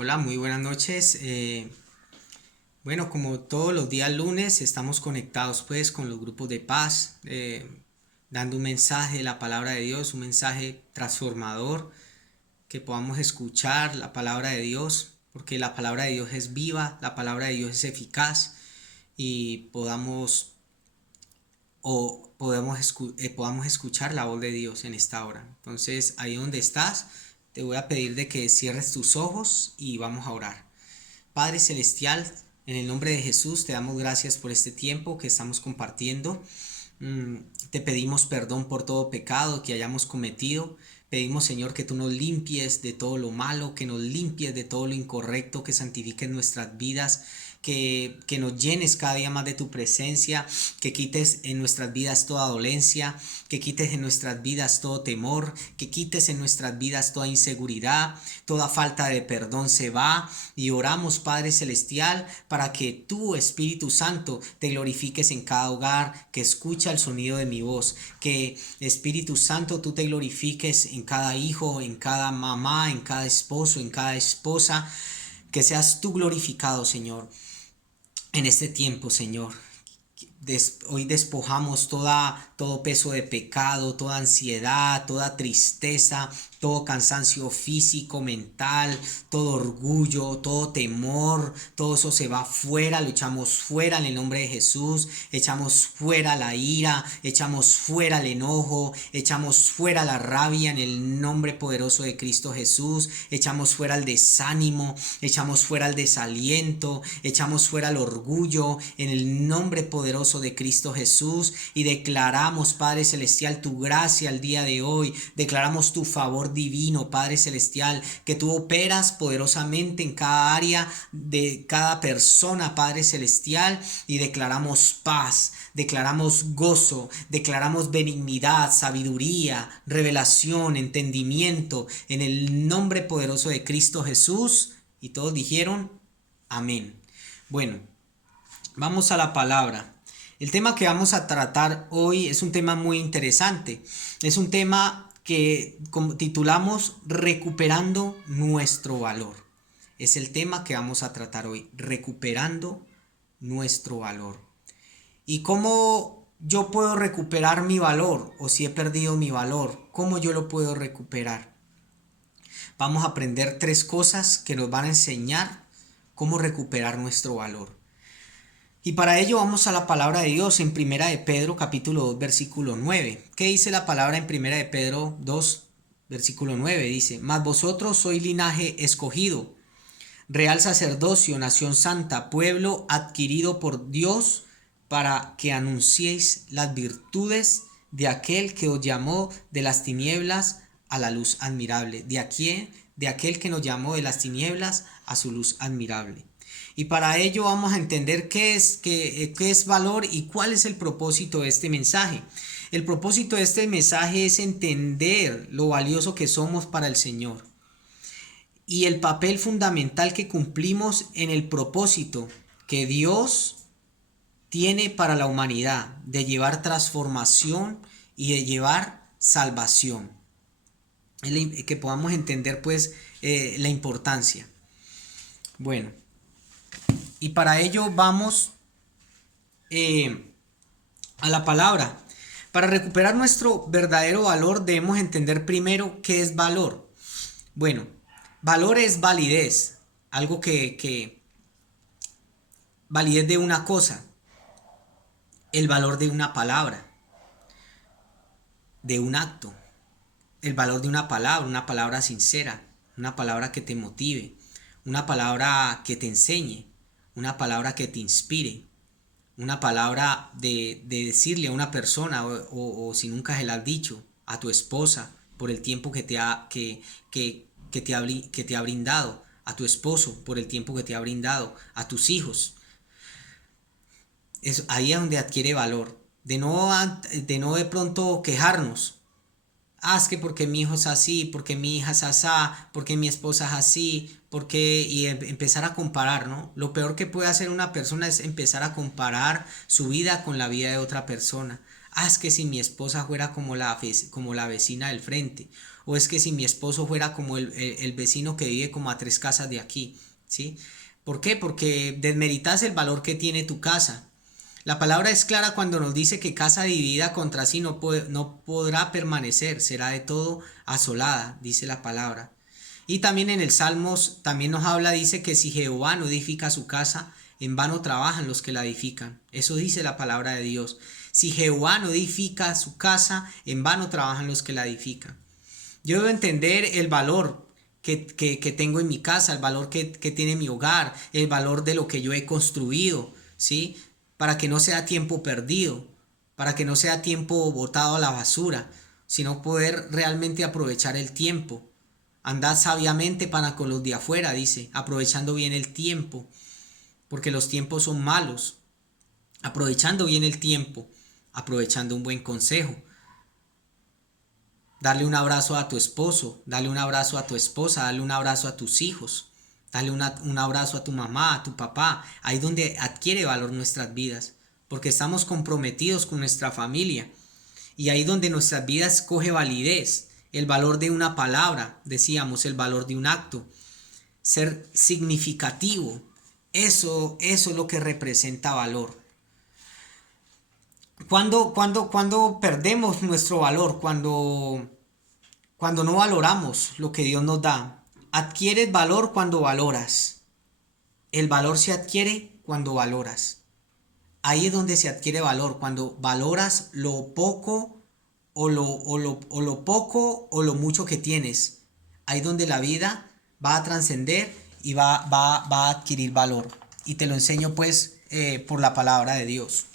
Hola, muy buenas noches. Bueno, como todos los días lunes, estamos conectados pues con los grupos de paz, dando un mensaje de la palabra de Dios, un mensaje transformador, que podamos escuchar la palabra de Dios, porque la palabra de Dios es viva, la palabra de Dios es eficaz y podamos escuchar la voz de Dios en esta hora. Entonces, ahí donde estás, te voy a pedir de que cierres tus ojos y vamos a orar. Padre Celestial, en el nombre de Jesús te damos gracias por este tiempo que estamos compartiendo. Te pedimos perdón por todo pecado que hayamos cometido. Pedimos, Señor, que tú nos limpies de todo lo malo, que nos limpies de todo lo incorrecto, que santifiques nuestras vidas, que nos llenes cada día más de tu presencia, que quites en nuestras vidas toda dolencia, que quites en nuestras vidas todo temor, que quites en nuestras vidas toda inseguridad, toda falta de perdón se va. Y oramos, Padre Celestial, para que tú, Espíritu Santo, te glorifiques en cada hogar que escucha el sonido de mi voz. Que, Espíritu Santo, tú te glorifiques en cada hijo, en cada mamá, en cada esposo, en cada esposa. Que seas tú glorificado, Señor, en este tiempo, Señor. Hoy despojamos todo peso de pecado, toda ansiedad, toda tristeza, todo cansancio físico, mental, todo orgullo, todo temor, todo eso se va fuera, lo echamos fuera en el nombre de Jesús, echamos fuera la ira, echamos fuera el enojo, echamos fuera la rabia en el nombre poderoso de Cristo Jesús, echamos fuera el desánimo, echamos fuera el desaliento, echamos fuera el orgullo en el nombre poderoso de Cristo Jesús y declaramos, Padre Celestial, tu gracia al día de hoy, declaramos tu favor divino, Padre Celestial, que tú operas poderosamente en cada área de cada persona, Padre Celestial, y declaramos paz, declaramos gozo, declaramos benignidad, sabiduría, revelación, entendimiento, en el nombre poderoso de Cristo Jesús. Y todos dijeron, amén. Bueno, vamos a la palabra. El tema que vamos a tratar hoy es un tema muy interesante. Es un tema que titulamos Recuperando nuestro valor. Es el tema que vamos a tratar hoy, recuperando nuestro valor. ¿Y cómo yo puedo recuperar mi valor? O si he perdido mi valor, ¿cómo yo lo puedo recuperar? Vamos a aprender tres cosas que nos van a enseñar cómo recuperar nuestro valor. Y para ello vamos a la palabra de Dios en Primera de Pedro capítulo 2 versículo 9. ¿Qué dice la palabra en Primera de Pedro 2 versículo 9? Dice, mas vosotros sois linaje escogido, real sacerdocio, nación santa, pueblo adquirido por Dios, para que anunciéis las virtudes de aquel que os llamó de las tinieblas a la luz admirable. De aquel que nos llamó de las tinieblas a su luz admirable. Y para ello vamos a entender qué es valor y cuál es el propósito de este mensaje. El propósito de este mensaje es entender lo valioso que somos para el Señor y el papel fundamental que cumplimos en el propósito que Dios tiene para la humanidad, de llevar transformación y de llevar salvación. Que podamos entender pues la importancia. Bueno, y para ello vamos a la palabra. Para recuperar nuestro verdadero valor debemos entender primero qué es valor. Bueno, valor es validez, algo que validez de una cosa, el valor de una palabra, de un acto, el valor de una palabra sincera, una palabra que te motive, una palabra que te enseñe, una palabra que te inspire, una palabra de decirle a una persona o si nunca se la has dicho a tu esposa por el tiempo que te ha brindado, a tu esposo por el tiempo que te ha brindado, a tus hijos. Ahí es donde adquiere valor. De pronto quejarnos. Es que porque mi hijo es así, porque mi hija es asá, porque mi esposa es así, y empezar a comparar, ¿no? Lo peor que puede hacer una persona es empezar a comparar su vida con la vida de otra persona. Es que si mi esposa fuera como la vecina del frente, o es que si mi esposo fuera como el vecino que vive como a 3 casas de aquí, ¿sí? ¿Por qué? Porque desmeritas el valor que tiene tu casa. La palabra es clara cuando nos dice que casa dividida contra sí no podrá permanecer, será de todo asolada, dice la palabra. Y también en el Salmos también nos habla, dice que si Jehová no edifica su casa, en vano trabajan los que la edifican. Eso dice la palabra de Dios. Si Jehová no edifica su casa, en vano trabajan los que la edifican. Yo debo entender el valor que tengo en mi casa, el valor que tiene mi hogar, el valor de lo que yo he construido, ¿sí? Para que no sea tiempo perdido, para que no sea tiempo botado a la basura, sino poder realmente aprovechar el tiempo. Andad sabiamente para con los de afuera, dice, aprovechando bien el tiempo, porque los tiempos son malos. Aprovechando bien el tiempo, aprovechando un buen consejo. Darle un abrazo a tu esposo, darle un abrazo a tu esposa, darle un abrazo a tus hijos, darle un abrazo a tu mamá, a tu papá. Ahí donde adquiere valor nuestras vidas, porque estamos comprometidos con nuestra familia. Y ahí donde nuestras vidas coge validez, el valor de una palabra, decíamos, el valor de un acto, ser significativo. Eso es lo que representa valor. Cuando perdemos nuestro valor, cuando no valoramos lo que Dios nos da, adquieres valor cuando valoras. El valor se adquiere cuando valoras. Ahí es donde se adquiere valor, cuando valoras lo poco o lo poco o lo mucho que tienes. Ahí es donde la vida va a trascender y va a adquirir valor. Y te lo enseño pues por la palabra de Dios.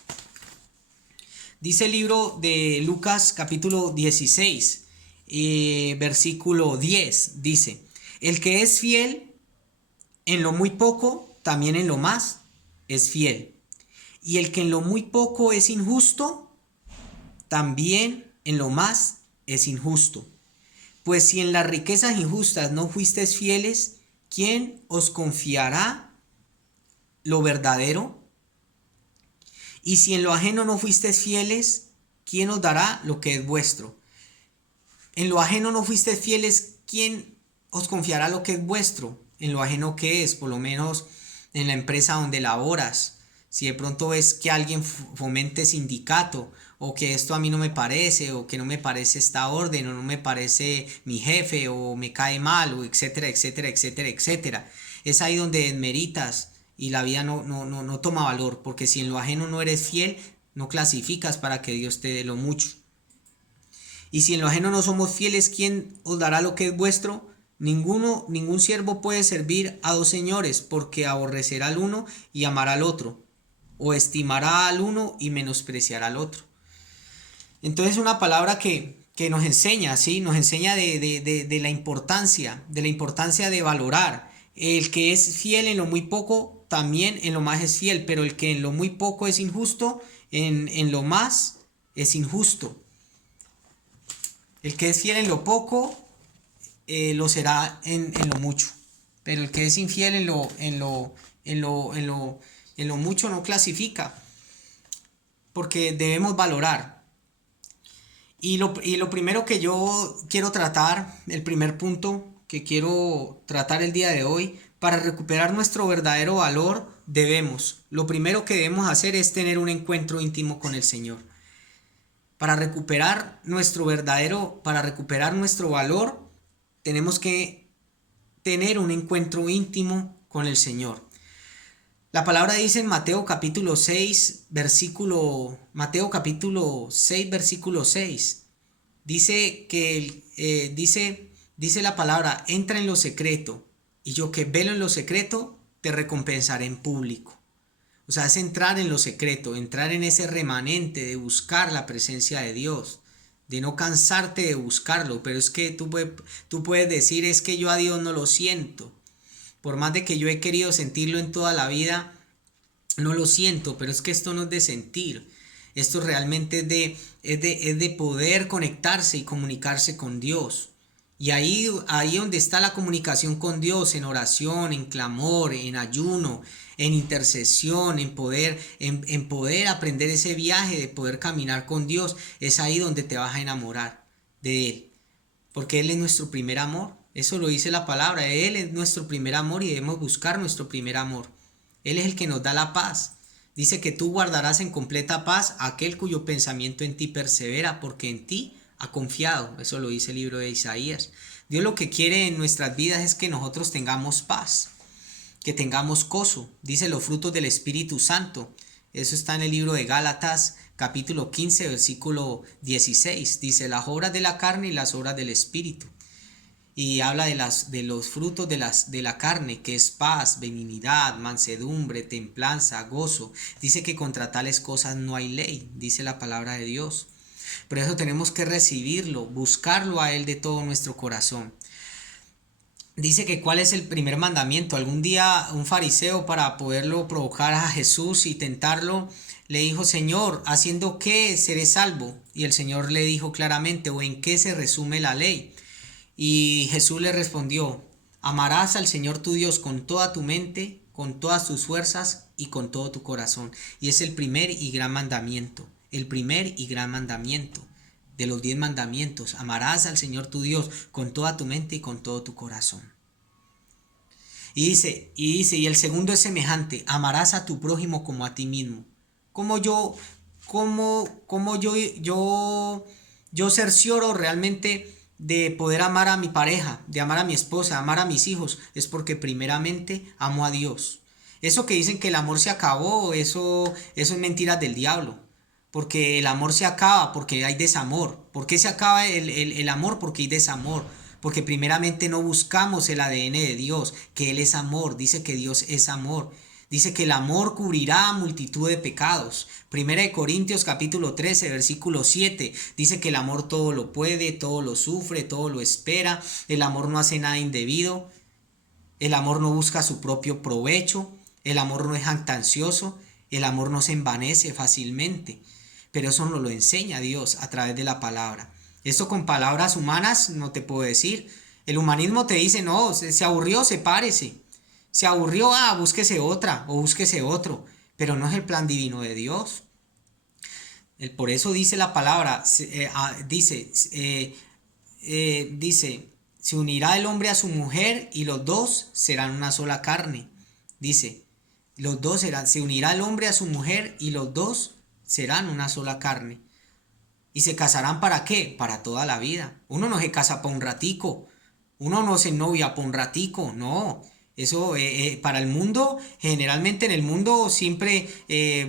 Dice el libro de Lucas capítulo 16, versículo 10, dice, el que es fiel en lo muy poco, también en lo más es fiel. Y el que en lo muy poco es injusto, también en lo más es injusto. Pues si en las riquezas injustas no fuisteis fieles, ¿quién os confiará lo verdadero? Y si en lo ajeno no fuisteis fieles, ¿quién os dará lo que es vuestro? En lo ajeno no fuisteis fieles, ¿quién os confiará lo que es vuestro? En lo ajeno, ¿qué es? Por lo menos en la empresa donde laboras. Si de pronto ves que alguien fomente sindicato, o que esto a mí no me parece, o que no me parece esta orden, o no me parece mi jefe, o me cae mal, o etcétera, etcétera, etcétera, etcétera. Es ahí donde desmeritas y la vida no toma valor, porque si en lo ajeno no eres fiel, no clasificas para que Dios te dé lo mucho. Y si en lo ajeno no somos fieles, ¿quién os dará lo que es vuestro? Ningún siervo puede servir a dos señores, porque aborrecerá al uno y amará al otro, o estimará al uno y menospreciará al otro. Entonces una palabra que nos enseña, ¿sí? Nos enseña de la importancia de valorar. El que es fiel en lo muy poco, también en lo más es fiel, pero el que en lo muy poco es injusto, en lo más es injusto. El que es fiel en lo poco, lo será en lo mucho. Pero el que es infiel en lo mucho no clasifica. Porque debemos valorar. Y lo primero que yo quiero tratar, el primer punto que quiero tratar el día de hoy, para recuperar nuestro verdadero valor, lo primero que debemos hacer es tener un encuentro íntimo con el Señor. Para recuperar nuestro valor, tenemos que tener un encuentro íntimo con el Señor. La palabra dice en Mateo capítulo 6, versículo 6. Dice que dice la palabra, entra en lo secreto, y yo que velo en lo secreto, te recompensaré en público. O sea, es entrar en lo secreto, entrar en ese remanente de buscar la presencia de Dios, de no cansarte de buscarlo. Pero es que tú puedes decir, es que yo a Dios no lo siento. Por más de que yo he querido sentirlo en toda la vida, no lo siento, pero es que esto no es de sentir. Esto realmente es de poder conectarse y comunicarse con Dios. Y ahí donde está la comunicación con Dios, en oración, en clamor, en ayuno, en intercesión, en poder aprender ese viaje de poder caminar con Dios, es ahí donde te vas a enamorar de Él. porque Él es nuestro primer amor. Eso lo dice la palabra, Él es nuestro primer amor y debemos buscar nuestro primer amor. Él es el que nos da la paz. Dice que tú guardarás en completa paz a aquel cuyo pensamiento en ti persevera, porque en ti ha confiado. Eso lo dice el libro de Isaías. Dios lo que quiere en nuestras vidas es que nosotros tengamos paz, que tengamos gozo. Dice los frutos del Espíritu Santo. Eso está en el libro de Gálatas, capítulo 15, versículo 16. Dice las obras de la carne y las obras del Espíritu. Y habla de los frutos de la carne, que es paz, benignidad, mansedumbre, templanza, gozo. Dice que contra tales cosas no hay ley, dice la palabra de Dios. Por eso tenemos que recibirlo, buscarlo a Él de todo nuestro corazón. Dice que cuál es el primer mandamiento. Algún día un fariseo, para poderlo provocar a Jesús y tentarlo, le dijo: Señor, ¿haciendo qué seré salvo? Y el Señor le dijo claramente: ¿o en qué se resume la ley? Y Jesús le respondió: amarás al Señor tu Dios con toda tu mente, con todas tus fuerzas y con todo tu corazón. Y es el primer y gran mandamiento. El primer y gran mandamiento de los 10 mandamientos. Amarás al Señor tu Dios con toda tu mente y con todo tu corazón. Y el segundo es semejante: amarás a tu prójimo como a ti mismo. Como yo cercioro realmente de poder amar a mi pareja, de amar a mi esposa, amar a mis hijos, es porque primeramente amo a Dios. Eso que dicen que el amor se acabó, eso es mentira del diablo. Porque el amor se acaba porque hay desamor. ¿Por qué se acaba el amor? Porque hay desamor. Porque primeramente no buscamos el ADN de Dios, que Él es amor. Dice que Dios es amor. Dice que el amor cubrirá multitud de pecados. Primera de Corintios capítulo 13, versículo 7. Dice que el amor todo lo puede, todo lo sufre, todo lo espera. El amor no hace nada indebido. El amor no busca su propio provecho. El amor no es jactancioso. El amor no se envanece fácilmente. Pero eso nos lo enseña Dios a través de la palabra. Esto con palabras humanas no te puedo decir. El humanismo te dice: no, se aburrió, sepárese. Se aburrió, búsquese otra o búsquese otro. Pero no es el plan divino de Dios. Por eso dice la palabra, dice, se unirá el hombre a su mujer y los dos serán una sola carne. Dice, se unirá el hombre a su mujer y los dos serán una sola carne. ¿Y se casarán para qué? Para toda la vida. Uno no se casa para un ratico. Uno no se novia para un ratico. No. Eso para el mundo, generalmente en el mundo siempre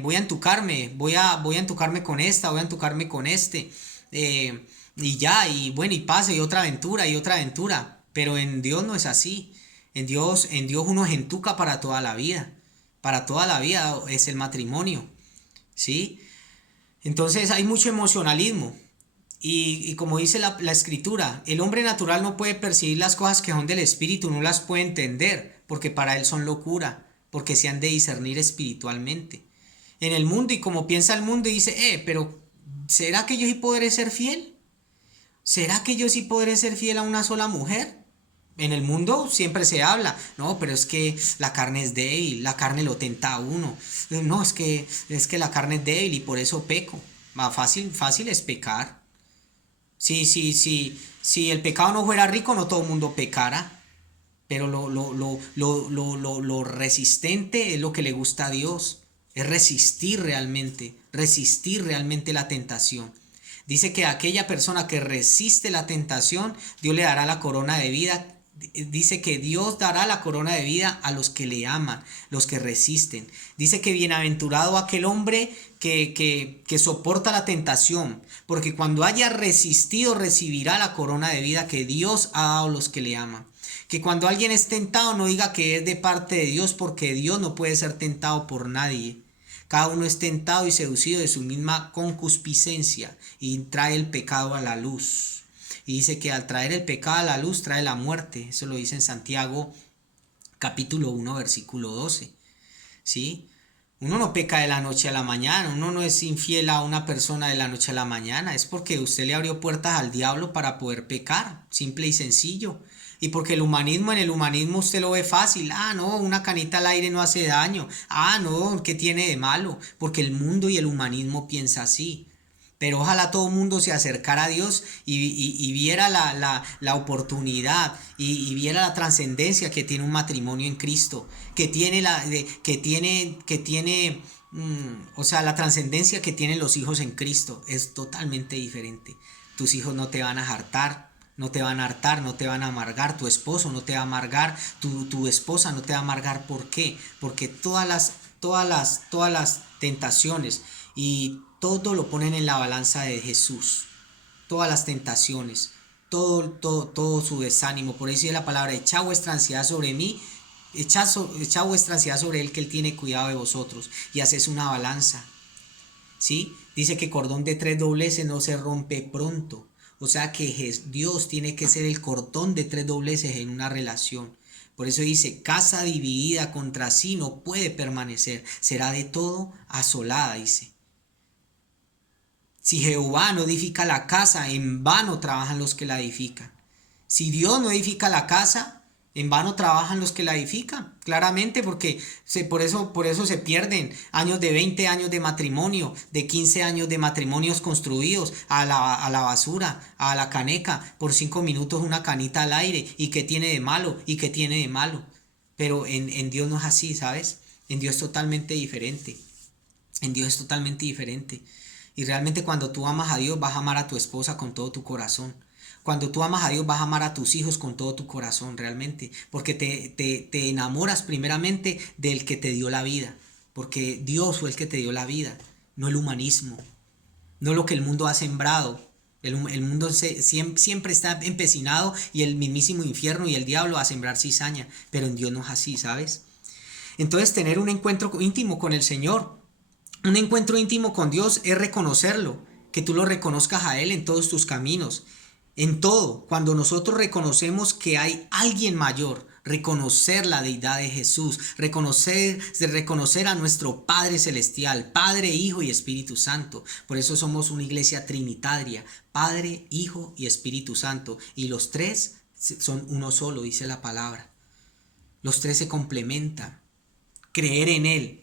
voy a entucarme. Voy a entucarme con esta, voy a entucarme con este. Y ya, y bueno, y pasa, y otra aventura, y otra aventura. Pero en Dios no es así. En Dios uno se entuca para toda la vida. Para toda la vida es el matrimonio. ¿Sí? Entonces hay mucho emocionalismo y como dice la escritura, el hombre natural no puede percibir las cosas que son del espíritu, no las puede entender, porque para él son locura, porque se han de discernir espiritualmente. En el mundo, y como piensa el mundo, dice, pero ¿será que yo sí podré ser fiel? ¿Será que yo sí podré ser fiel a una sola mujer? En el mundo siempre se habla, no, pero es que la carne es débil, la carne lo tenta a uno. No, es que la carne es débil y por eso peco. Más fácil es pecar. Si el pecado no fuera rico, no todo el mundo pecara. Pero lo resistente es lo que le gusta a Dios. Es resistir realmente la tentación. Dice que a aquella persona que resiste la tentación, Dios le dará la corona de vida. Dice que Dios dará la corona de vida a los que le aman, los que resisten. Dice que bienaventurado aquel hombre que soporta la tentación, porque cuando haya resistido recibirá la corona de vida que Dios ha dado a los que le aman. Que cuando alguien es tentado no diga que es de parte de Dios, porque Dios no puede ser tentado por nadie. Cada uno es tentado y seducido de su misma concupiscencia y trae el pecado a la luz. Y dice que al traer el pecado a la luz trae la muerte. Eso lo dice en Santiago capítulo 1 versículo 12. ¿Sí? Uno no peca de la noche a la mañana. Uno no es infiel a una persona de la noche a la mañana. Es porque usted le abrió puertas al diablo para poder pecar. Simple y sencillo. Y porque en el humanismo usted lo ve fácil. No, una canita al aire no hace daño. No, ¿qué tiene de malo? Porque el mundo y el humanismo piensa así. pero ojalá todo el mundo se acercara a Dios y viera la oportunidad y viera la trascendencia que tiene un matrimonio en Cristo, que tiene o sea, la trascendencia que tienen los hijos en Cristo es totalmente diferente. Tus hijos no te van a hartar, no te van a hartar, no te van a amargar, tu esposo no te va a amargar, tu esposa no te va a amargar. ¿Por qué? Porque todas las tentaciones y todo lo ponen en la balanza de Jesús. Todas las tentaciones, todo su desánimo. Por eso dice la palabra: echad vuestra ansiedad sobre mí, echad vuestra ansiedad sobre él, que él tiene cuidado de vosotros. Y haces una balanza, ¿sí? Dice que cordón de 3 dobleces no se rompe pronto. O sea que Dios tiene que ser el cordón de 3 dobleces en una relación. Por eso dice: casa dividida contra sí no puede permanecer, será de todo asolada, dice. Si Jehová no edifica la casa, en vano trabajan los que la edifican. Si Dios no edifica la casa, en vano trabajan los que la edifican. Claramente, porque por eso se pierden años de 20 años de matrimonio, de 15 años de matrimonios construidos a la basura, a la caneca, por 5 minutos una canita al aire. ¿Y qué tiene de malo? ¿Y qué tiene de malo? Pero en Dios no es así, ¿sabes? En Dios es totalmente diferente. En Dios es totalmente diferente. Y realmente cuando tú amas a Dios, vas a amar a tu esposa con todo tu corazón. Cuando tú amas a Dios, vas a amar a tus hijos con todo tu corazón, realmente. Porque te enamoras primeramente del que te dio la vida. Porque Dios fue el que te dio la vida, no el humanismo. No lo que el mundo ha sembrado. El mundo siempre está empecinado, y el mismísimo infierno y el diablo a sembrar cizaña. Pero en Dios no es así, ¿sabes? Entonces, tener un encuentro íntimo con el Señor, un encuentro íntimo con Dios, es reconocerlo, que tú lo reconozcas a Él en todos tus caminos, en todo. Cuando nosotros reconocemos que hay alguien mayor, reconocer la deidad de Jesús, reconocer a nuestro Padre Celestial, Padre, Hijo y Espíritu Santo. Por eso somos una iglesia trinitaria: Padre, Hijo y Espíritu Santo. Y los tres son uno solo, dice la palabra. Los tres se complementan. Creer en Él.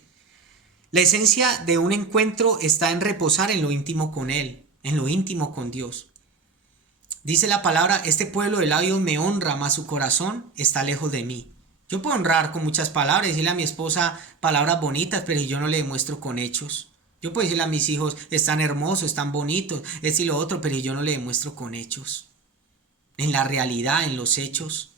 La esencia de un encuentro está en reposar en lo íntimo con Él, en lo íntimo con Dios. Dice la palabra: este pueblo de labios me honra, mas su corazón está lejos de mí. Yo puedo honrar con muchas palabras, decirle a mi esposa palabras bonitas, pero yo no le demuestro con hechos. Yo puedo decirle a mis hijos: están hermosos, están bonitos, esto y lo otro, pero yo no le demuestro con hechos. En la realidad, en los hechos,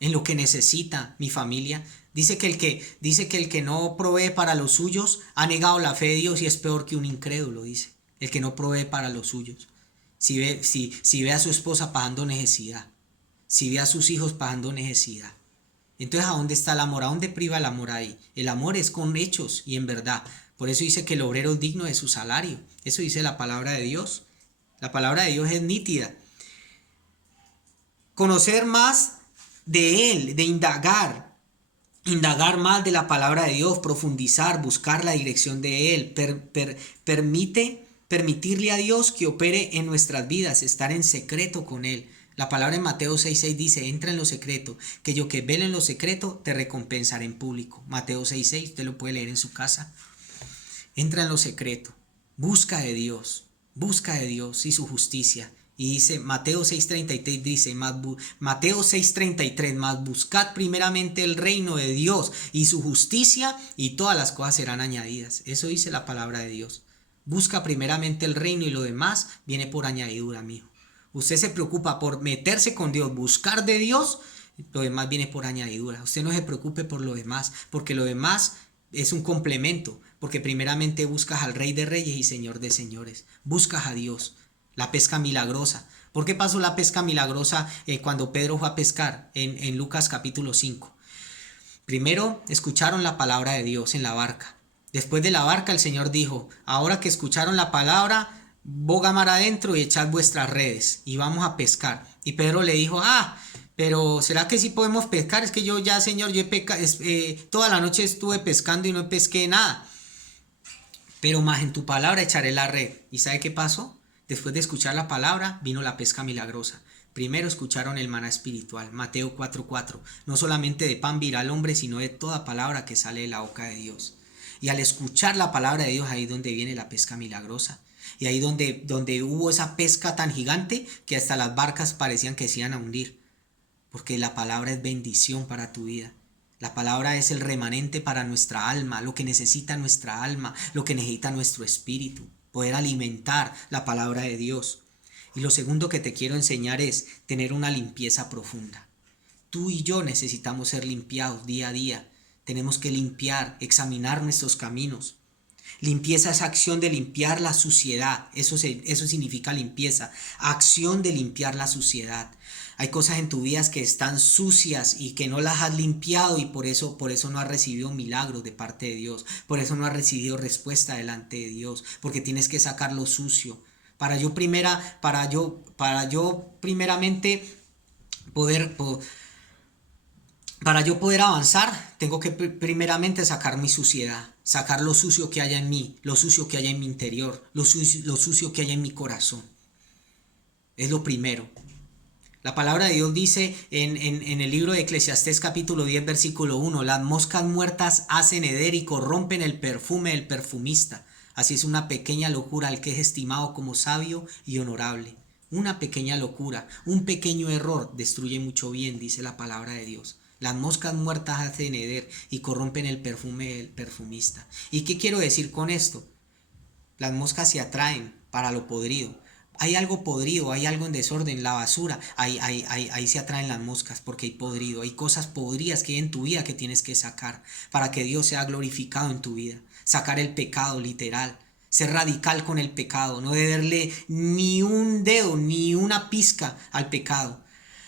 en lo que necesita mi familia. Dice que el que no provee para los suyos ha negado la fe de Dios y es peor que un incrédulo, dice. El que no provee para los suyos. Si ve a su esposa pasando necesidad, si ve a sus hijos pasando necesidad. Entonces, ¿a dónde está el amor? ¿A dónde priva el amor ahí? El amor es con hechos y en verdad. Por eso dice que el obrero es digno de su salario. Eso dice la palabra de Dios. La palabra de Dios es nítida. Conocer más de Él, de indagar más de la palabra de Dios, profundizar, buscar la dirección de Él, permitirle a Dios que opere en nuestras vidas, estar en secreto con Él. La palabra en Mateo 6:6 dice: entra en lo secreto, que yo que vele en lo secreto te recompensaré en público. Mateo 6:6, usted lo puede leer en su casa. Entra en lo secreto, busca de Dios y su justicia. Y dice Mateo 6:33, dice Mateo 6:33, más buscad primeramente el reino de Dios y su justicia, y todas las cosas serán añadidas. Eso dice la palabra de Dios. Busca primeramente el reino y lo demás viene por añadidura, mijo. Usted se preocupa por meterse con Dios, buscar de Dios, lo demás viene por añadidura. Usted no se preocupe por lo demás, porque lo demás es un complemento. Porque primeramente buscas al Rey de Reyes y Señor de Señores. Buscas a Dios. La pesca milagrosa. ¿Por qué pasó la pesca milagrosa cuando Pedro fue a pescar en Lucas capítulo 5? Primero escucharon la palabra de Dios en la barca. Después de la barca el Señor dijo: ahora que escucharon la palabra, boga mar adentro y echad vuestras redes y vamos a pescar. Y Pedro le dijo: pero ¿será que sí podemos pescar? Es que yo ya, Señor, toda la noche estuve pescando y no pesqué nada. Pero más en tu palabra echaré la red. ¿Y sabe qué pasó? Después de escuchar la palabra, vino la pesca milagrosa. Primero escucharon el maná espiritual, Mateo 4:4. No solamente de pan vivirá el hombre, sino de toda palabra que sale de la boca de Dios. Y al escuchar la palabra de Dios, ahí es donde viene la pesca milagrosa. Y ahí donde hubo esa pesca tan gigante que hasta las barcas parecían que se iban a hundir. Porque la palabra es bendición para tu vida. La palabra es el remanente para nuestra alma, lo que necesita nuestra alma, lo que necesita nuestro espíritu. Poder alimentar la palabra de Dios. Y lo segundo que te quiero enseñar es tener una limpieza profunda. Tú y yo necesitamos ser limpiados día a día. Tenemos que limpiar, examinar nuestros caminos. Limpieza es acción de limpiar la suciedad. Eso significa limpieza. Acción de limpiar la suciedad. Hay cosas en tu vida que están sucias y que no las has limpiado y por eso no has recibido milagros de parte de Dios. Por eso no has recibido respuesta delante de Dios. Porque tienes que sacar lo sucio. Para yo primeramente para yo poder avanzar, tengo que primeramente sacar mi suciedad, sacar lo sucio que haya en mí, lo sucio que haya en mi interior, lo sucio que haya en mi corazón. Es lo primero. La palabra de Dios dice en el libro de Eclesiastés capítulo 10 versículo 1, las moscas muertas hacen heder y corrompen el perfume del perfumista. Así es una pequeña locura el que es estimado como sabio y honorable. Una pequeña locura, un pequeño error destruye mucho bien, dice la palabra de Dios. Las moscas muertas hacen heder y corrompen el perfume del perfumista. ¿Y qué quiero decir con esto? Las moscas se atraen para lo podrido. Hay algo podrido, hay algo en desorden, la basura, ahí se atraen las moscas porque hay podrido, hay cosas podridas que hay en tu vida que tienes que sacar para que Dios sea glorificado en tu vida. Sacar el pecado literal, ser radical con el pecado, no deberle ni un dedo, ni una pizca al pecado,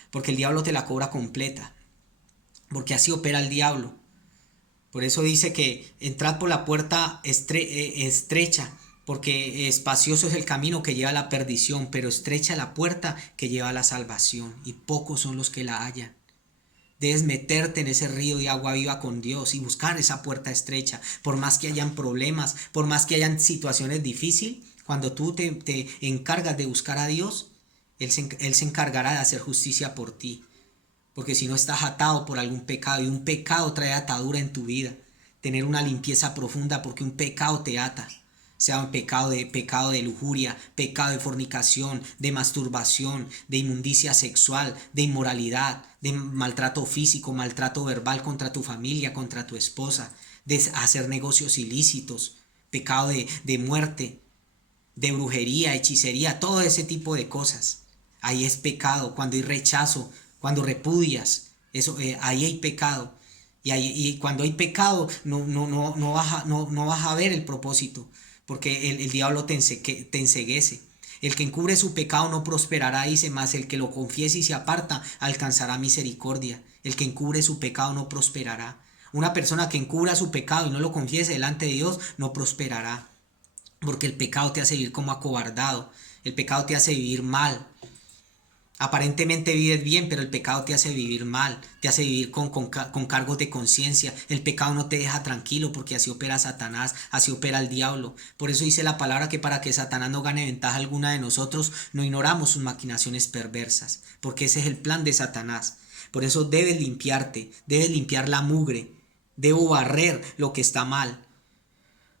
porque el diablo te la cobra completa, porque así opera el diablo. Por eso dice que entrad por la puerta estrecha, porque espacioso es el camino que lleva a la perdición, pero estrecha la puerta que lleva a la salvación, y pocos son los que la hallan. Debes meterte en ese río de agua viva con Dios y buscar esa puerta estrecha, por más que hayan problemas, por más que hayan situaciones difíciles. Cuando tú te encargas de buscar a Dios, Él se encargará de hacer justicia por ti. Porque si no estás atado por algún pecado, y un pecado trae atadura en tu vida, tener una limpieza profunda porque un pecado te ata, sea un pecado de lujuria, pecado de fornicación, de masturbación, de inmundicia sexual, de inmoralidad, de maltrato físico, maltrato verbal contra tu familia, contra tu esposa, de hacer negocios ilícitos, pecado de muerte, de brujería, hechicería, todo ese tipo de cosas. Ahí es pecado, cuando hay rechazo, cuando repudias, ahí hay pecado. Y cuando hay pecado no vas a ver el propósito, porque el diablo te enceguece. El que encubre su pecado no prosperará, dice, más el que lo confiese y se aparta alcanzará misericordia. El que encubre su pecado no prosperará. Una persona que encubra su pecado y no lo confiese delante de Dios no prosperará, porque el pecado te hace vivir como acobardado, el pecado te hace vivir mal. Aparentemente vives bien, pero el pecado te hace vivir mal, te hace vivir con cargos de conciencia. El pecado no te deja tranquilo porque así opera Satanás, así opera el diablo. Por eso dice la palabra que para que Satanás no gane ventaja alguna de nosotros, no ignoramos sus maquinaciones perversas, porque ese es el plan de Satanás. Por eso debes limpiarte, debes limpiar la mugre, debo barrer lo que está mal.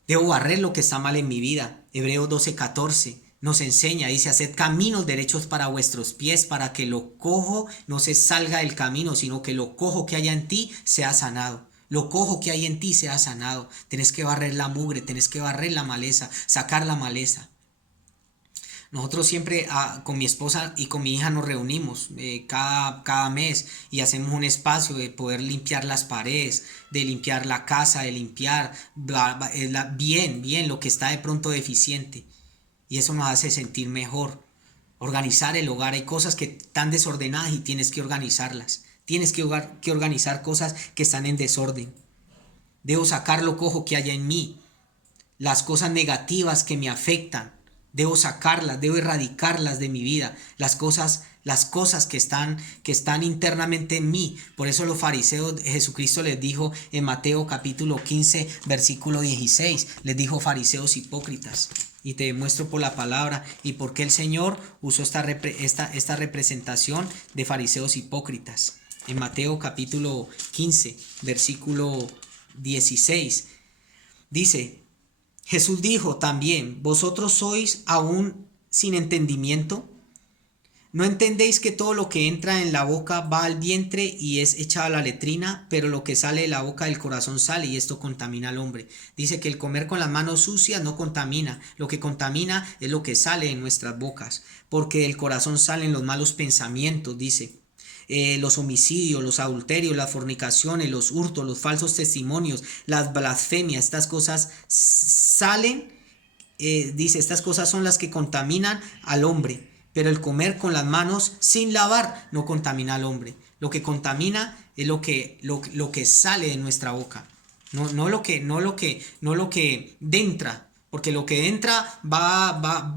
Debo barrer lo que está mal en mi vida. Hebreos 12:14 nos enseña, dice, haced caminos derechos para vuestros pies, para que lo cojo no se salga del camino, sino que lo cojo que haya en ti sea sanado. Lo cojo que hay en ti sea sanado. Tenés que barrer la mugre, tenés que barrer la maleza, sacar la maleza. Nosotros siempre con mi esposa y con mi hija nos reunimos cada mes y hacemos un espacio de poder limpiar las paredes, de limpiar la casa, de limpiar bien lo que está de pronto deficiente. Y eso nos hace sentir mejor. Organizar el hogar. Hay cosas que están desordenadas y tienes que organizarlas. Tienes que organizar cosas que están en desorden. Debo sacar lo cojo que haya en mí. Las cosas negativas que me afectan. Debo sacarlas, debo erradicarlas de mi vida. Las cosas que están internamente en mí. Por eso los fariseos, Jesucristo les dijo en Mateo capítulo 15, versículo 16. Les dijo: fariseos hipócritas. Y te demuestro por la palabra y por qué el Señor usó esta representación de fariseos hipócritas. En Mateo capítulo 15, versículo 16, dice: Jesús dijo también, vosotros sois aún sin entendimiento. ¿No entendéis que todo lo que entra en la boca va al vientre y es echado a la letrina, pero lo que sale de la boca del corazón sale y esto contamina al hombre? Dice que el comer con las manos sucias no contamina, lo que contamina es lo que sale de nuestras bocas, porque del corazón salen los malos pensamientos, dice. Los homicidios, los adulterios, las fornicaciones, los hurtos, los falsos testimonios, las blasfemias, estas cosas salen, dice, estas cosas son las que contaminan al hombre. Pero el comer con las manos sin lavar no contamina al hombre. Lo que contamina es lo que sale de nuestra boca. No lo que entra. Porque lo que entra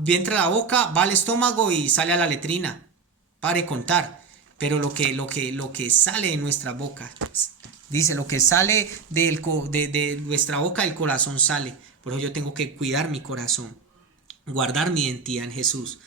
entra a la boca, va al estómago y sale a la letrina. Pare de contar. Pero lo que sale de nuestra boca. Dice, lo que sale de nuestra boca, del corazón sale. Por eso yo tengo que cuidar mi corazón. Guardar mi identidad en Jesús.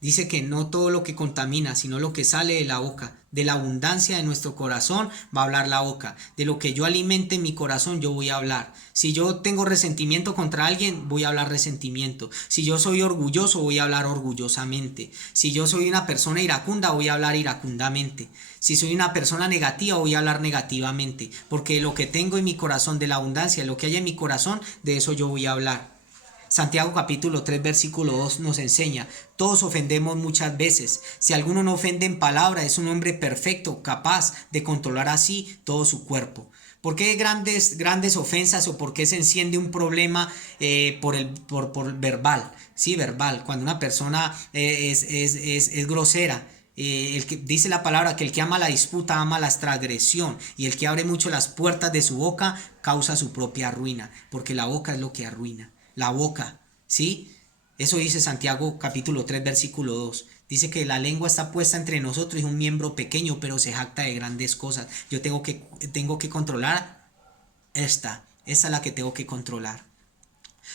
Dice que no todo lo que contamina, sino lo que sale de la boca. De la abundancia de nuestro corazón va a hablar la boca. De lo que yo alimente en mi corazón yo voy a hablar. Si yo tengo resentimiento contra alguien, voy a hablar resentimiento. Si yo soy orgulloso, voy a hablar orgullosamente. Si yo soy una persona iracunda, voy a hablar iracundamente. Si soy una persona negativa, voy a hablar negativamente. Porque lo que tengo en mi corazón, de la abundancia, lo que hay en mi corazón, de eso yo voy a hablar. Santiago capítulo 3 versículo 2 nos enseña, todos ofendemos muchas veces, si alguno no ofende en palabra es un hombre perfecto, capaz de controlar así todo su cuerpo. ¿Por qué grandes ofensas o por qué se enciende un problema por verbal? Sí, verbal, cuando una persona es grosera. El que dice la palabra que el que ama la disputa ama la transgresión, y el que abre mucho las puertas de su boca causa su propia ruina, porque la boca es lo que arruina. La boca, ¿sí? Eso dice Santiago capítulo 3 versículo 2. Dice que la lengua está puesta entre nosotros y es un miembro pequeño, pero se jacta de grandes cosas. Yo tengo que controlar esta es la que tengo que controlar.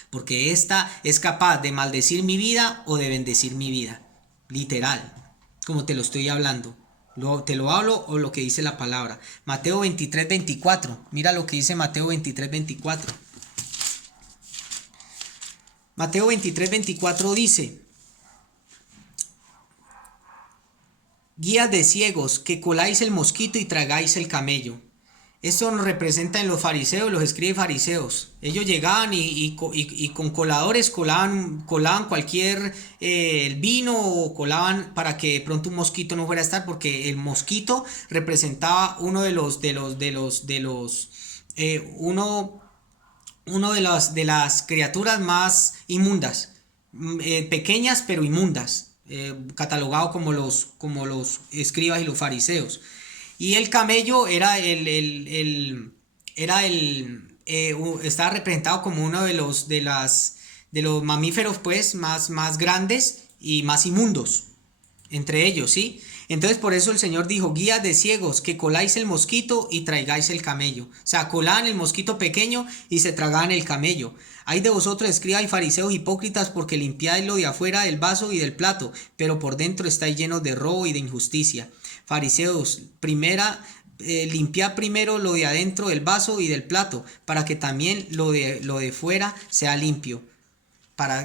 Porque esta es capaz de maldecir mi vida o de bendecir mi vida. Literal, como te lo estoy hablando. Te lo hablo o lo que dice la palabra. Mateo 23, 24. Mira lo que dice Mateo 23, 24. Mateo 23, 24 dice, guías de ciegos, que coláis el mosquito y tragáis el camello. Esto nos representa en los fariseos, los escribas fariseos. Ellos llegaban y con coladores colaban cualquier el vino, o colaban para que de pronto un mosquito no fuera a estar, porque el mosquito representaba uno de las criaturas más inmundas, pequeñas pero inmundas, catalogado como los escribas y los fariseos. Y el camello estaba representado como uno de los mamíferos pues más grandes y más inmundos entre ellos, ¿sí? Entonces por eso el Señor dijo, guías de ciegos, que coláis el mosquito y traigáis el camello. O sea, colaban el mosquito pequeño y se tragaban el camello. Hay de vosotros, escribas y fariseos hipócritas, porque limpiáis lo de afuera del vaso y del plato, pero por dentro estáis llenos de robo y de injusticia. Fariseos, limpiad primero lo de adentro del vaso y del plato, para que también lo de fuera sea limpio.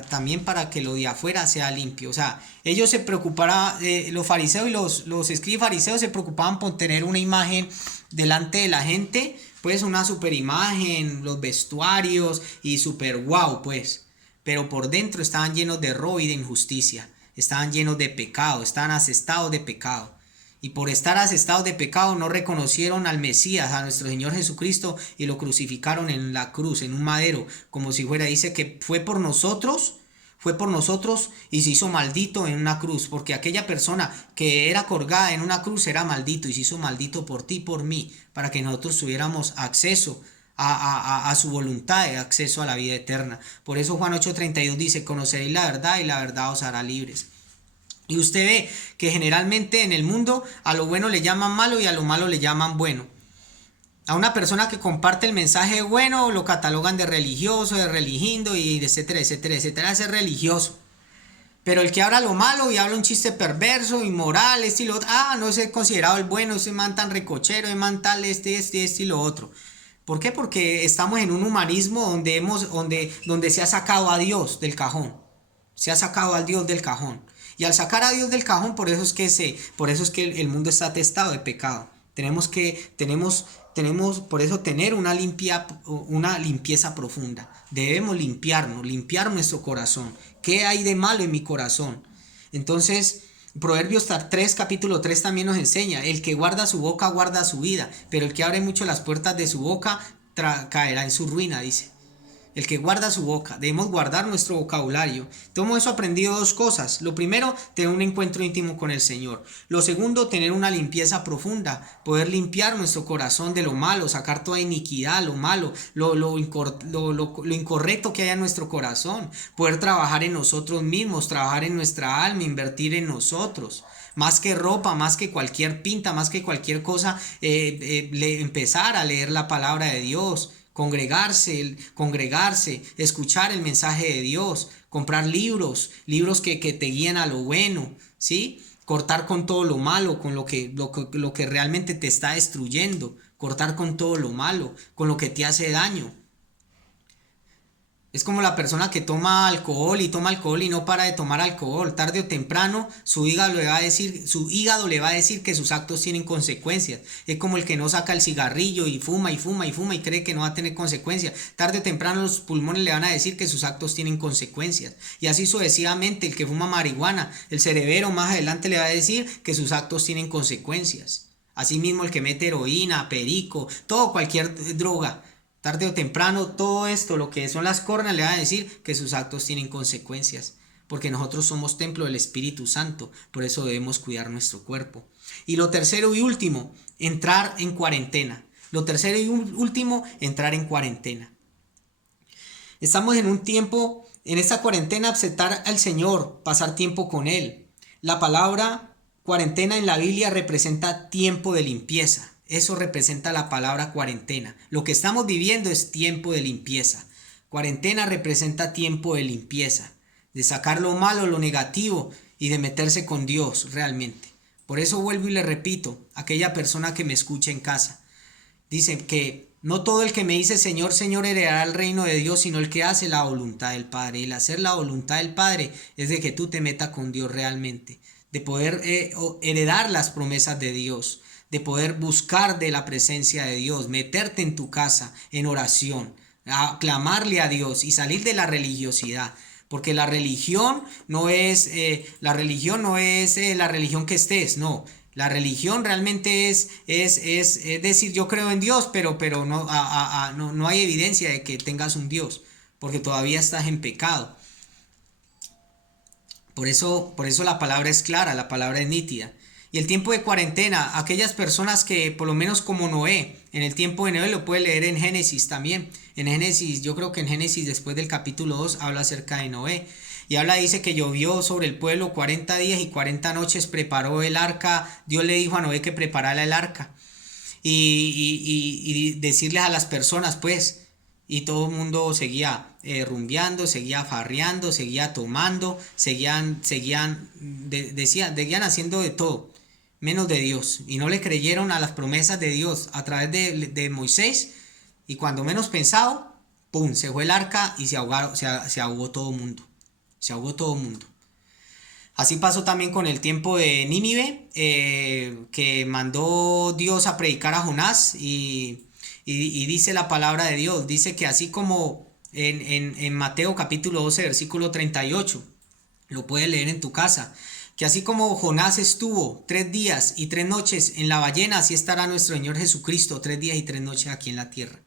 También para que lo de afuera sea limpio. O sea, ellos se preocupaban, los fariseos y los escribas fariseos se preocupaban por tener una imagen delante de la gente, pues una super imagen, los vestuarios y super guau, pues. Pero por dentro estaban llenos de robo y de injusticia, estaban llenos de pecado, estaban asestados de pecado. Y por estar asestados de pecado no reconocieron al Mesías, a nuestro Señor Jesucristo, y lo crucificaron en la cruz, en un madero, como si fuera, dice que fue por nosotros y se hizo maldito en una cruz, porque aquella persona que era colgada en una cruz era maldito y se hizo maldito por ti y por mí, para que nosotros tuviéramos acceso a su voluntad, acceso a la vida eterna. Por eso Juan 8:32 dice, conoceréis la verdad y la verdad os hará libres. Y usted ve que generalmente en el mundo a lo bueno le llaman malo y a lo malo le llaman bueno. A una persona que comparte el mensaje bueno lo catalogan de religioso, de religindo y etcétera, etcétera, etcétera, es religioso. Pero el que habla lo malo y habla un chiste perverso, inmoral, y lo otro, no es considerado el bueno, ese man tan recochero, ese man tal, este y lo otro. ¿Por qué? Porque estamos en un humanismo donde se ha sacado a Dios del cajón. Se ha sacado al Dios del cajón. Y al sacar a Dios del cajón, por eso es que el mundo está atestado de pecado. Tenemos por eso tener una limpieza profunda. Debemos limpiarnos, limpiar nuestro corazón. ¿Qué hay de malo en mi corazón? Entonces, Proverbios 3, capítulo 3 también nos enseña, el que guarda su boca guarda su vida, pero el que abre mucho las puertas de su boca caerá en su ruina, dice. El que guarda su boca, debemos guardar nuestro vocabulario. Todo eso aprendido dos cosas. Lo primero, tener un encuentro íntimo con el Señor. Lo segundo, tener una limpieza profunda, poder limpiar nuestro corazón de lo malo, sacar toda iniquidad, lo malo, lo incorrecto que hay en nuestro corazón, poder trabajar en nosotros mismos, trabajar en nuestra alma, invertir en nosotros. Más que ropa, más que cualquier pinta, más que cualquier cosa, empezar a leer la palabra de Dios. Congregarse, escuchar el mensaje de Dios, comprar libros que te guíen a lo bueno, ¿sí? Cortar con todo lo malo, con lo que realmente te está destruyendo, cortar con todo lo malo, con lo que te hace daño. Es como la persona que toma alcohol y no para de tomar alcohol. Tarde o temprano su hígado le va a decir que sus actos tienen consecuencias. Es como el que no saca el cigarrillo y fuma y cree que no va a tener consecuencias. Tarde o temprano los pulmones le van a decir que sus actos tienen consecuencias. Y así sucesivamente, el que fuma marihuana, el cerebro más adelante le va a decir que sus actos tienen consecuencias. Asimismo el que mete heroína, perico, cualquier droga. Tarde o temprano, todo esto, lo que son las cornas, le va a decir que sus actos tienen consecuencias. Porque nosotros somos templo del Espíritu Santo. Por eso debemos cuidar nuestro cuerpo. Y lo tercero y último, entrar en cuarentena. Entrar en cuarentena. Estamos en un tiempo, en esta cuarentena, aceptar al Señor, pasar tiempo con Él. La palabra cuarentena en la Biblia representa tiempo de limpieza. Eso representa la palabra cuarentena. Lo que estamos viviendo es tiempo de limpieza. Cuarentena representa tiempo de limpieza, de sacar lo malo, lo negativo y de meterse con Dios realmente. Por eso vuelvo y le repito, aquella persona que me escucha en casa, dice que no todo el que me dice Señor, Señor heredará el reino de Dios, sino el que hace la voluntad del Padre. Y el hacer la voluntad del Padre es de que tú te metas con Dios realmente, de poder heredar las promesas de Dios, de poder buscar de la presencia de Dios, meterte en tu casa en oración, a clamarle a Dios y salir de la religiosidad. Porque la religión no es la religión que estés, no. La religión realmente es decir yo creo en Dios, pero no hay evidencia de que tengas un Dios, porque todavía estás en pecado. Por eso la palabra es clara, la palabra es nítida. Y el tiempo de cuarentena, aquellas personas que por lo menos como Noé, en el tiempo de Noé lo puede leer en Génesis también. En Génesis, yo creo que en Génesis después del capítulo 2 habla acerca de Noé. Y dice que llovió sobre el pueblo 40 días y 40 noches preparó el arca. Dios le dijo a Noé que preparara el arca. Y decirles a las personas pues, y todo el mundo seguía rumbeando, seguía farreando, seguía tomando, seguían haciendo de todo, menos de Dios. Y no le creyeron a las promesas de Dios a través de Moisés. Y cuando menos pensado, ¡pum!, se fue el arca y se ahogó todo el mundo. Se ahogó todo el mundo. Así pasó también con el tiempo de Nínive, que mandó Dios a predicar a Jonás y dice la palabra de Dios, dice que así como en Mateo capítulo 12 versículo 38, lo puedes leer en tu casa, que así como Jonás estuvo 3 días y 3 noches en la ballena, así estará nuestro Señor Jesucristo 3 días y 3 noches aquí en la tierra.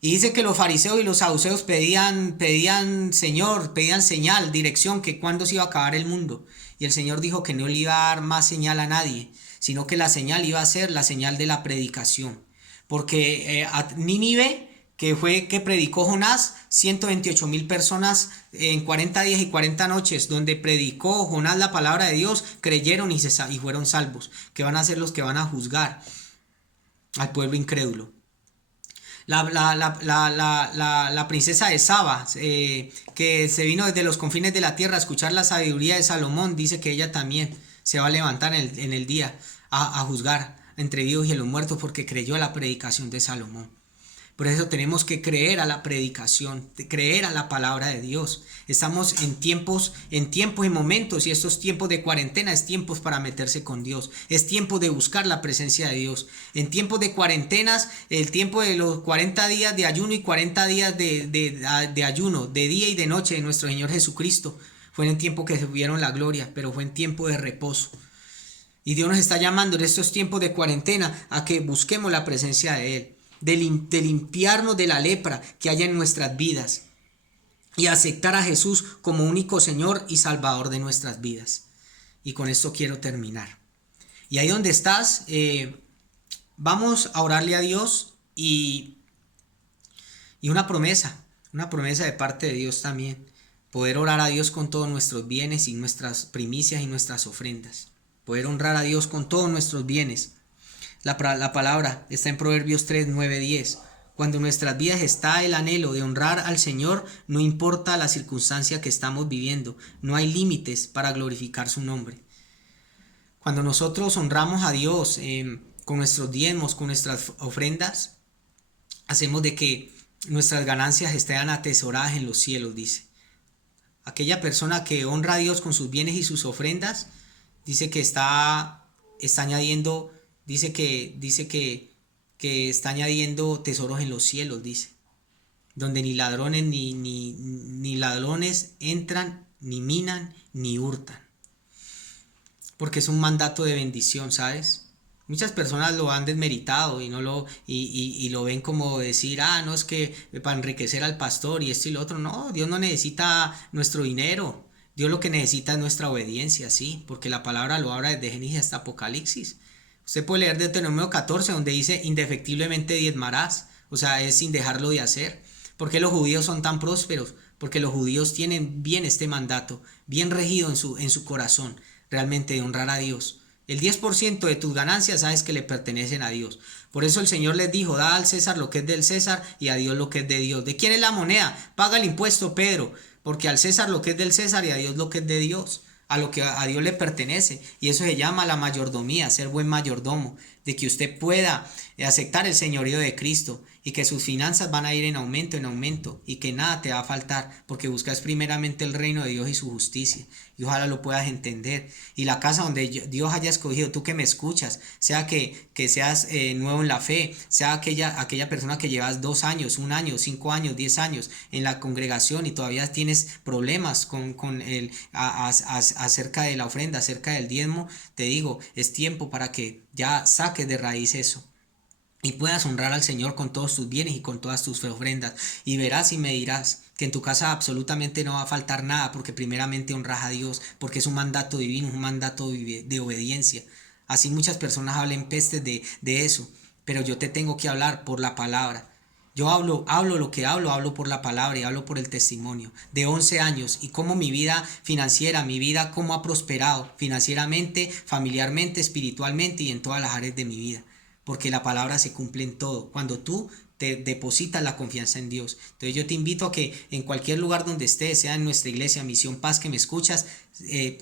Y dice que los fariseos y los saduceos pedían señal, dirección, que cuándo se iba a acabar el mundo. Y el Señor dijo que no le iba a dar más señal a nadie, sino que la señal iba a ser la señal de la predicación. Porque a Nínive, que predicó Jonás, 128,000 personas en 40 días y 40 noches, donde predicó Jonás la palabra de Dios, creyeron y fueron salvos, que van a ser los que van a juzgar al pueblo incrédulo. La princesa de Saba, que se vino desde los confines de la tierra a escuchar la sabiduría de Salomón, dice que ella también se va a levantar en el día a juzgar entre vivos y los muertos, porque creyó la predicación de Salomón. Por eso tenemos que creer a la predicación, creer a la palabra de Dios. Estamos en tiempos y momentos, y estos tiempos de cuarentena es tiempos para meterse con Dios. Es tiempo de buscar la presencia de Dios. En tiempos de cuarentenas, el tiempo de los 40 días de ayuno y 40 días de ayuno, de día y de noche de nuestro Señor Jesucristo, fue en el tiempo que vieron la gloria, pero fue en tiempo de reposo. Y Dios nos está llamando en estos tiempos de cuarentena a que busquemos la presencia de Él, de limpiarnos de la lepra que haya en nuestras vidas y aceptar a Jesús como único Señor y Salvador de nuestras vidas. Y con esto quiero terminar. Y ahí donde estás, vamos a orarle a Dios y una promesa de parte de Dios también. Poder orar a Dios con todos nuestros bienes y nuestras primicias y nuestras ofrendas. Poder honrar a Dios con todos nuestros bienes. La palabra está en Proverbios 3, 9, 10. Cuando en nuestras vidas está el anhelo de honrar al Señor, no importa la circunstancia que estamos viviendo, no hay límites para glorificar su nombre. Cuando nosotros honramos a Dios con nuestros diezmos, con nuestras ofrendas, hacemos de que nuestras ganancias estén atesoradas en los cielos, dice. Aquella persona que honra a Dios con sus bienes y sus ofrendas, dice que está añadiendo, dice que está añadiendo tesoros en los cielos, dice, donde ni ladrones ni ladrones entran, ni minan, ni hurtan, porque es un mandato de bendición, ¿sabes? Muchas personas lo han desmeritado y lo ven como decir, no, es que para enriquecer al pastor y esto y lo otro. No, Dios no necesita nuestro dinero. Dios lo que necesita es nuestra obediencia, sí, porque la palabra lo habla desde Génesis hasta Apocalipsis. Usted puede leer Deuteronomio 14, donde dice, indefectiblemente diezmarás, o sea, es sin dejarlo de hacer. ¿Por qué los judíos son tan prósperos? Porque los judíos tienen bien este mandato, bien regido en su corazón, realmente de honrar a Dios. El 10% de tus ganancias sabes que le pertenecen a Dios. Por eso el Señor les dijo, da al César lo que es del César y a Dios lo que es de Dios. ¿De quién es la moneda? Paga el impuesto, Pedro, porque al César lo que es del César y a Dios lo que es de Dios. A lo que a Dios le pertenece, y eso se llama la mayordomía, ser buen mayordomo, de que usted pueda aceptar el señorío de Cristo y que sus finanzas van a ir en aumento y que nada te va a faltar porque buscas primeramente el reino de Dios y su justicia, y ojalá lo puedas entender. Y la casa donde Dios haya escogido, tú que me escuchas, sea que seas nuevo en la fe, sea aquella persona que llevas 2 años, 1 año, 5 años, 10 años en la congregación y todavía tienes problemas con el acerca de la ofrenda, acerca del diezmo, te digo, es tiempo para que ya saques de raíz eso y puedas honrar al Señor con todos tus bienes y con todas tus ofrendas, y verás y me dirás que en tu casa absolutamente no va a faltar nada, porque primeramente honras a Dios, porque es un mandato divino, un mandato de obediencia. Así muchas personas hablen pestes de eso, pero yo te tengo que hablar por la palabra. Yo hablo lo que hablo por la palabra y hablo por el testimonio de 11 años y cómo mi vida financiera, mi vida cómo ha prosperado financieramente, familiarmente, espiritualmente y en todas las áreas de mi vida. Porque la palabra se cumple en todo, cuando tú te depositas la confianza en Dios. Entonces yo te invito a que en cualquier lugar donde estés, sea en nuestra iglesia Misión Paz que me escuchas,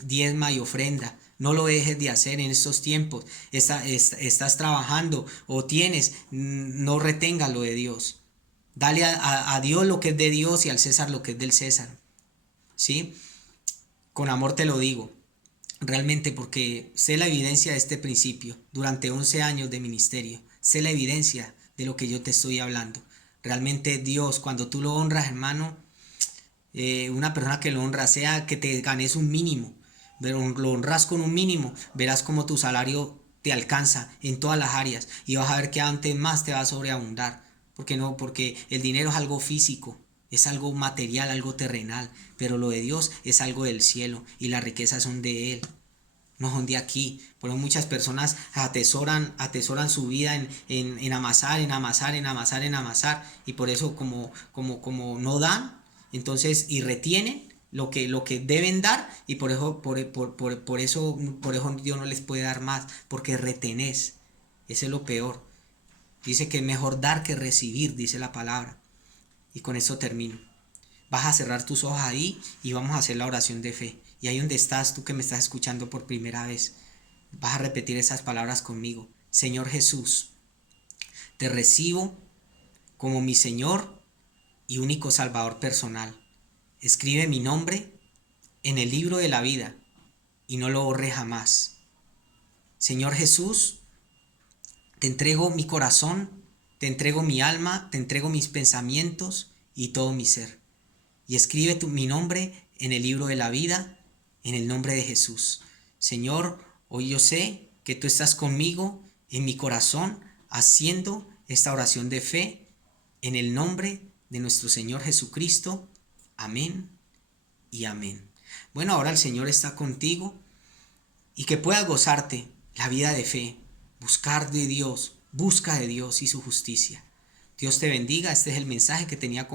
diezma y ofrenda. No lo dejes de hacer en estos tiempos. Estás trabajando o tienes, no retengas lo de Dios. Dale a Dios lo que es de Dios y al César lo que es del César. ¿Sí? Con amor te lo digo. Realmente, porque sé la evidencia de este principio durante 11 años de ministerio. Sé la evidencia de lo que yo te estoy hablando. Realmente Dios, cuando tú lo honras, hermano, una persona que lo honra, sea que te ganes un mínimo, pero lo honras con un mínimo, verás como tu salario te alcanza en todas las áreas y vas a ver que antes más te va a sobreabundar. Porque no, porque el dinero es algo físico, es algo material, algo terrenal, pero lo de Dios es algo del cielo y las riquezas son de Él, no son de aquí. Por eso muchas personas atesoran su vida en amasar y por eso como no dan, entonces y retienen lo que deben dar y por eso Dios no les puede dar más, porque retenés. Ese es lo peor. Dice que es mejor dar que recibir, dice la palabra. Y con eso termino. Vas a cerrar tus ojos ahí y vamos a hacer la oración de fe. Y ahí donde estás, tú que me estás escuchando por primera vez, vas a repetir esas palabras conmigo. Señor Jesús, te recibo como mi Señor y único Salvador personal. Escribe mi nombre en el libro de la vida y no lo borre jamás. Señor Jesús, te entrego mi corazón, te entrego mi alma, te entrego mis pensamientos y todo mi ser. Y escribe mi nombre en el libro de la vida, en el nombre de Jesús. Señor, hoy yo sé que tú estás conmigo en mi corazón haciendo esta oración de fe en el nombre de nuestro Señor Jesucristo. Amén y amén. Bueno, ahora el Señor está contigo y que puedas gozarte la vida de fe, buscar de Dios, busca de Dios y su justicia. Dios te bendiga, este es el mensaje que tenía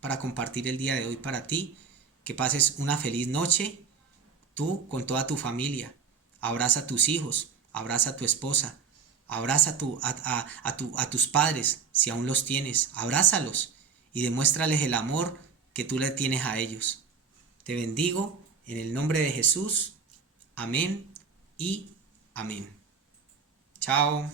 para compartir el día de hoy para ti. Que pases una feliz noche, tú con toda tu familia. Abraza a tus hijos, abraza a tu esposa, abraza a tus padres, si aún los tienes, abrázalos y demuéstrales el amor que tú le tienes a ellos. Te bendigo en el nombre de Jesús. Amén y amén. Chao.